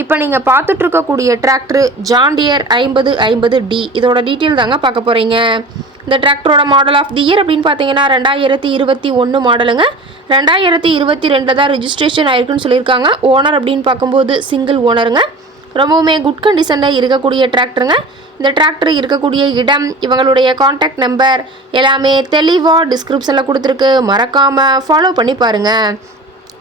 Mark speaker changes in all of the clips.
Speaker 1: இப்போ நீங்கள் பார்த்துட்ருக்கக்கூடிய tractor John Deere ஐம்பது ஐம்பது டி இதோட டீட்டெயில் தாங்க பார்க்க போகிறீங்க இந்த டிராக்டரோட மாடல் ஆஃப் தி இயர் அப்படின்னு பார்த்தீங்கன்னா ரெண்டாயிரத்தி இருபத்தி ஒன்று மாடலுங்க ரெண்டாயிரத்தி இருபத்தி ரெண்டில் தான் ரிஜிஸ்ட்ரேஷன் ஆயிருக்குன்னு சொல்லியிருக்காங்க. ஓனர் அப்படின்னு பார்க்கும்போது சிங்கிள் ஓனருங்க ரொம்பவுமே குட் கண்டிஷனில் இருக்கக்கூடிய டிராக்டருங்க இந்த டிராக்டர் இருக்கக்கூடிய இடம் இவங்களுடைய காண்டாக்ட் நம்பர் எல்லாமே தெளிவாக டிஸ்கிரிப்ஷனில் கொடுத்துருக்கு. மறக்காமல் ஃபாலோ பண்ணி பாருங்கள்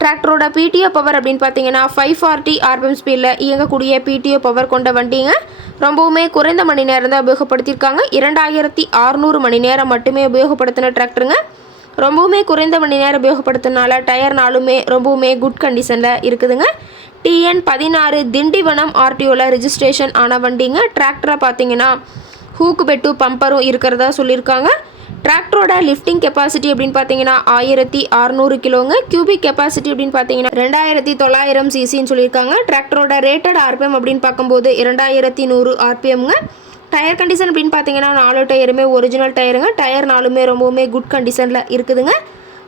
Speaker 1: டிராக்டரோட பிடிஓ பவர் அப்படின்னு பார்த்தீங்கன்னா ஃபைவ் ஃபார்ட்டி ஆர்பிஎம் ஸ்பீடில் இயங்கக்கூடிய பிடிஓ பவர் கொண்ட வண்டிங்க. ரொம்பவுமே குறைந்த மணி நேரம் தான் உபயோகப்படுத்தியிருக்காங்க. இரண்டாயிரத்தி அறுநூறு மணி நேரம் மட்டுமே உபயோகப்படுத்தின டிராக்டருங்க ரொம்பவுமே குறைந்த மணி நேரம் உபயோகப்படுத்தினால டயர் நாளுமே ரொம்பவுமே குட் கண்டிஷனில் இருக்குதுங்க. டிஎன் பதினாறு திண்டிவனம் ஆர்டிஓவில் ரிஜிஸ்ட்ரேஷன் ஆன வண்டிங்க. டிராக்டரை பார்த்தீங்கன்னா ஹூக்கு பெட்டு பம்பரும் இருக்கிறதா சொல்லியிருக்காங்க. டிராக்டரோட லிஃப்டிங் கெப்பாசிட்டி அப்படின்னு பார்த்தீங்கன்னா ஆயிரத்தி அறநூறு கிலோங்க. கியூபிக் கெப்பாசிட்டி அப்படின்னு பார்த்தீங்கன்னா ரெண்டாயிரத்தி தொள்ளாயிரம் சிசின்னு சொல்லியிருக்காங்க. டிராக்டரோட ரேட்டட் ஆர்பிஎம் அப்படின்னு பார்க்கும்போது இரண்டாயிரத்தி நூறு ஆர்பிஎம்ங்க டயர் கண்டிஷன் அப்படின்னு பார்த்தீங்கன்னா நாலு டயருமே ஒரிஜினல் டயருங்க டயர் நாலுமே ரொம்பவுமே குட் கண்டிஷனில் இருக்குதுங்க.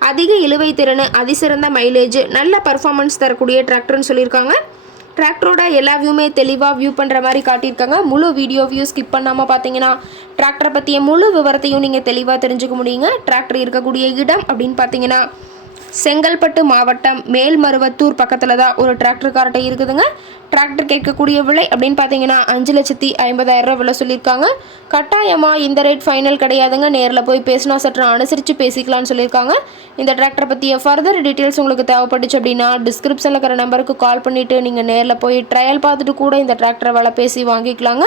Speaker 1: அதிக இழுவை திறன் அதிசிறந்த மைலேஜ் நல்ல பர்ஃபார்மன்ஸ் தரக்கூடிய டிராக்டர்னு சொல்லியிருக்காங்க. டிராக்டரோட எல்லா வியூமே தெளிவாக வியூ பண்ணுற மாதிரி காட்டியிருக்காங்க. முழு வீடியோ வியூ ஸ்கிப் பண்ணாமல் பார்த்தீங்கன்னா டிராக்டரை பற்றிய முழு விவரத்தையும் நீங்கள் தெளிவாக தெரிஞ்சுக்க முடியுங்க. டிராக்டர் இருக்கக்கூடிய இடம் அப்படின்னு பார்த்தீங்கன்னா செங்கல்பட்டு மாவட்டம் மேல்மருவத்தூர் பக்கத்தில் தான் ஒரு டிராக்டர் கார்ட்டை இருக்குதுங்க. டிராக்டர் கேட்கக்கூடிய விலை அப்படின்னு பார்த்தீங்கன்னா அஞ்சு லட்சத்தி ஐம்பதாயிரம் ரூபா விலை சொல்லியிருக்காங்க. கட்டாயமாக இந்த ரேட் ஃபைனல் கிடையாதுங்க. நேரில் போய் பேசினா சற்று அனுசரித்து பேசிக்கலாம்னு சொல்லியிருக்காங்க. இந்த டிராக்டரை பற்றிய ஃபர்தர் டீட்டெயில்ஸ் உங்களுக்கு தேவைப்பட்டுச்சு அப்படின்னா டிஸ்கிரிப்ஷனில் இருக்கிற நம்பருக்கு கால் பண்ணிவிட்டு நீங்கள் நேரில் போய் ட்ரையல் பார்த்துட்டு கூட இந்த டிராக்டரை விலை பேசி வாங்கிக்கலாங்க.